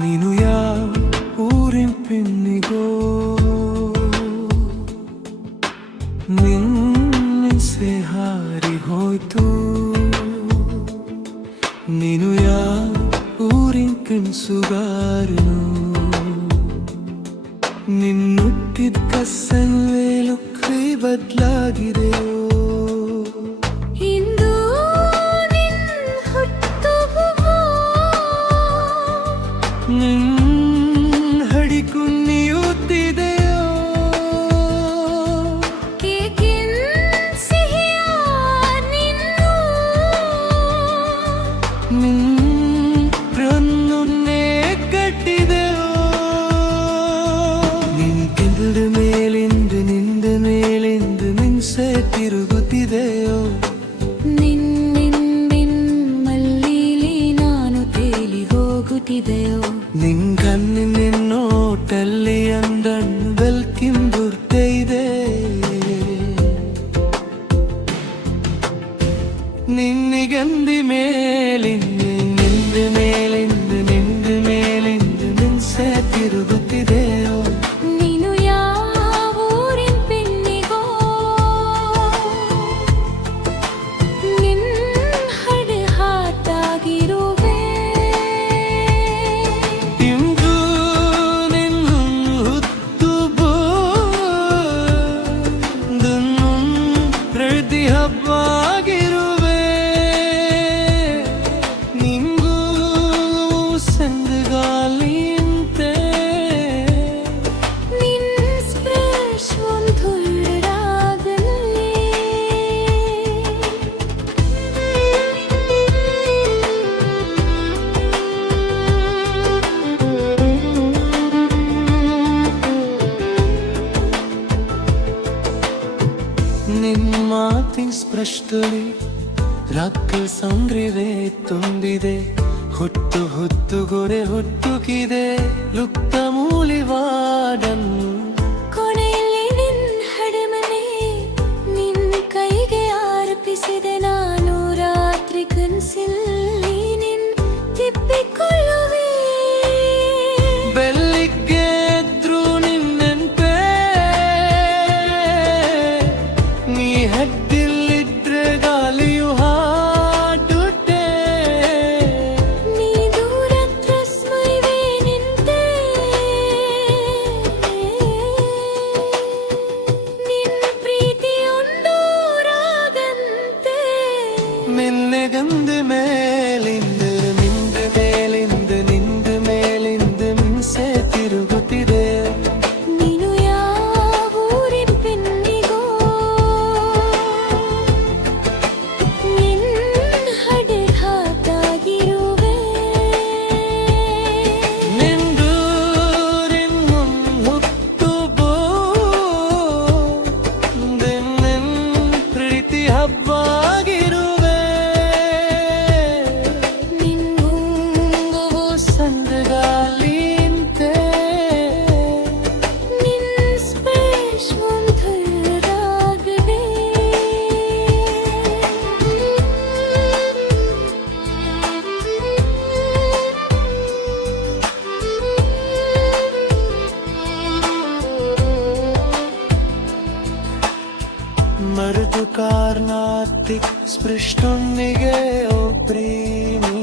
ನೀನು ಯಾವ ಊರಿನ ಪೆನ್ನಿಗೋ ನಿನ್ನೆಸೆ ಹಾರಿ ಹೋಯ್ತು. ನೀನು ಯಾವ ಊರಿನ ಕನಸುಗಾರನು ನಿನ್ನುಟ್ಟಿದ್ದ ಕಸನ್ವೇಲು ಕೈ ಬದಲಾಗಿದೆಯೋ. ಹಡಿ ಕುಣಿಯುತ್ತಿದೆಯೋ ನಿನ್ನನ್ನೇ ಕಟ್ಟಿದೆಯೋ. ನಿಂತಿಂದ ಮೇಲಿಂದ ನಿಂದ ಮೇಲಿಂದ ನಿನ್ಸೆ ತಿರುಗುತ್ತಿದೆಯೋ. ನಿನ್ನಿಂದಿನ್ಮಲ್ಲೀಲಿ ನಾನು ತೇಲಿ ಹೋಗುತ್ತಿದೆಯೋ. ನಿನ್ನೋಟಲ್ಲಿ ಅಂದಣ್ಣು ಬೆಲ್ಕಿಂದುರ್ತೆ ಇದೆ. ನಿನ್ನಿಗಂದಿ ಮೇಲಿಂದ ನಿಂದ ಮೇಲಿಂದ ನಿಂದ ಮೇಲಿಂದ ನಿನ್ಸೆ ತಿರುಗುತ್ತಿದೆಯೋ. ನೀನು ಯಾವ ಊರಿನ ಪೆನ್ನಿಗೋ ನಿನ್ನ ಹಡೆ ಹಾಟಾಗಿರುವೆ. ಇಂದು ನಿನ್ನ ಹುತ್ತು ಬೋದನ್ನು ಪ್ರತಿ ಹಬ್ಬವಾಗಿರುವೆ. ನಿಂಗೂ ಸಂದಗಾಲಿಂತೆ ನಿನ್ನ ಸ್ಪರ್ಶ ಒಂದುಳ್ಳಾಗಲಿ. ನಿನ್ನ ಮಾತಿನ ಸ್ಪೃಷ್ಟಲಿ ರಕ್ಕ ಸಂಗ್ರಿವೆ ತುಂಬಿದೆ. ಹುಟ್ಟು ಹುಟ್ಟು ಗೊರೆ ಹುಟ್ಟುಕಿದೆ ಲುಪ್ತ ಮೂಲಿವಾಡನ್ನು. ಕೊನೆಯಲ್ಲಿ ನಿನ್ನ ಹಡೆಮನೆ ನಿನ್ನ ಕೈಗೆ ಅರ್ಪಿಸಿದೆ. ನಾನು ರಾತ್ರಿ ಕನಸಲ್ಲಿ ನಿನ್ನ ತಿಪ್ಪಿಕೊಳ್ಳುವೆ. ಬೆಲ್ಲಿಗೆ ಎದ್ರು ನಿನ್ನೆನ್ಪೆ ನೀ ಹಡ್ಡಿಲ್ಲಿದ್ರೆ ಗಾಳಿಯು ಹಾಡುತ್ತೆ. ನೀ ದೂರತ್ರ ಸ್ಮೈವೆ ನಿಂತೆ ನಿನ್ನ ಪ್ರೀತಿಯೊಂದು ರಾಗಂತೆ. ನಿನ್ನೆಗಂದ ಮೇಲಿಂದ ನಿಂದ ಮೇಲಿಂದ ನಿಂದ ಮೇಲಿಂದ ಮಿಂಸೆ ತಿರುಗುತ್ತಿದೆ. ನೀನು ಯಾವ ಊರಿನ ಪೆನ್ನಿಗೋ ನಿನ್ನ ಹಡೆ ಹಾಟಾಗಿರುವೆ. ನಿಂದೂರಿನ ಹುಟ್ಟು ಬೋದೆನ್ನ ಪ್ರೀತಿ ಹಬ್ಬವಾಗಿರುವೆ. ನಿನ್ನುಂಗುವ ಸಂದಗಾಲಿಂತೆ ನಿನ್ನ ಸ್ಪರ್ಶ ಒಂದುಳ್ಳಾಗಲಿ. ಮೃದು ಕಾರ್ನಾತಿಕ್ ಸ್ಪೃಷ್ಟೊನ್ನಿಗೆ ಓ ಪ್ರೇಮಿ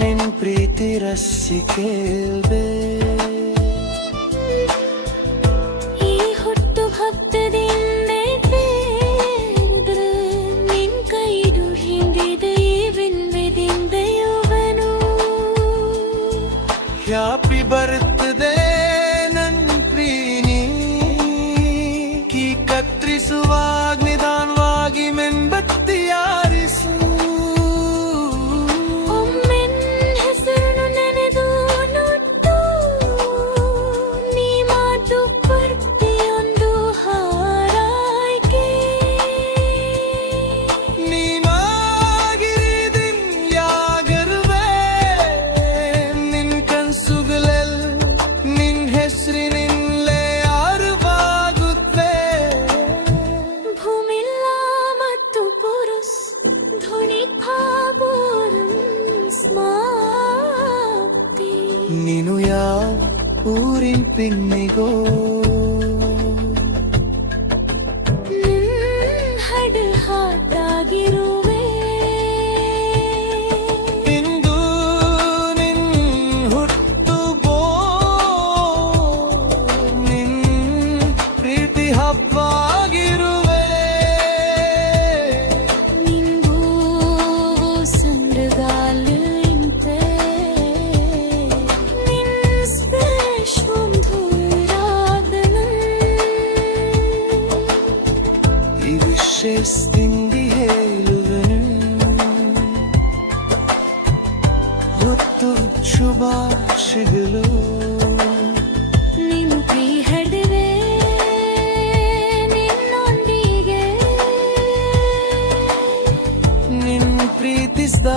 ನಿನ್ ಪ್ರೀತಿ ರಸಿಕೇಲ್ವೆ. ಈ ಹುಟ್ಟು ಭಕ್ತದಿಂದ ನಿನ್ ಕೈದು ಹಿಂದಿದೆ ವಿನ್ವಿದಿಂದ ಯುವನು. ಹ್ಯಾಪಿ ಬರ್ತದೆ ನನ್ ಪ್ರೀನಿ ಕೀ ಕತ್ತರಿಸುವಾಗ ನಿಧಾನವಾಗಿ ಮೆನ್ಬತ್ತಿ ಯಾರಿಸು. ಒಮ್ಮೆನ್ ಹೆಸರನ್ನು ನೆನೆದು ನುಟ್ಟು ನೀ ಮಾತು ಪ್ರತಿಯೊಂದು ಹಾರೈಕೆ. ನೀನಾಗಿರಿದಿನ್ ಯಾಗರುವೆ ನಿನ್ ಕನ್ಸುಗಳೆಲ್ ನಿನ್ ಹೆಸರಿನಿಂದಲೇ ಆರುವಾಗುತ್ತವೆ. ಭೂಮಿಲ್ಲ ಮತ್ತು ಪುರುಷ ಧ್ವನಿ ಭಾಬೋರಂ ಸ್ಮಾಪ್ತಿ. ಊರಿನ ಪಿನ್ನಿಗೋ ಹಡ ಹಾದಾಗಿರುವೆ ಇಂದು ನಿನ್ ಹುಟ್ಟುಬೋ ನಿನ್ ಪ್ರೀತಿ ಹಬ್ಬಾಗಿರುವೆ ನಿಂಗೂ ಸಂಡ್ಗಾಲ ಇಂತೆ ನಿನ್ ಸ್ಪೇಶ್ವಂ ಧೂರಾದನ ಈ ವಿಶೇಷದಿಂದಿ ಹೇಳುವೆನು ಹೊತ್ತು ಶುಭಾಶಯಗಳು ನಿನ್ ಪ್ರೀ ಹಡವೆ ನಿನ್ನೊಂದಿಗೆ ನಿನ್ ಪ್ರೀತಿಸ್ದ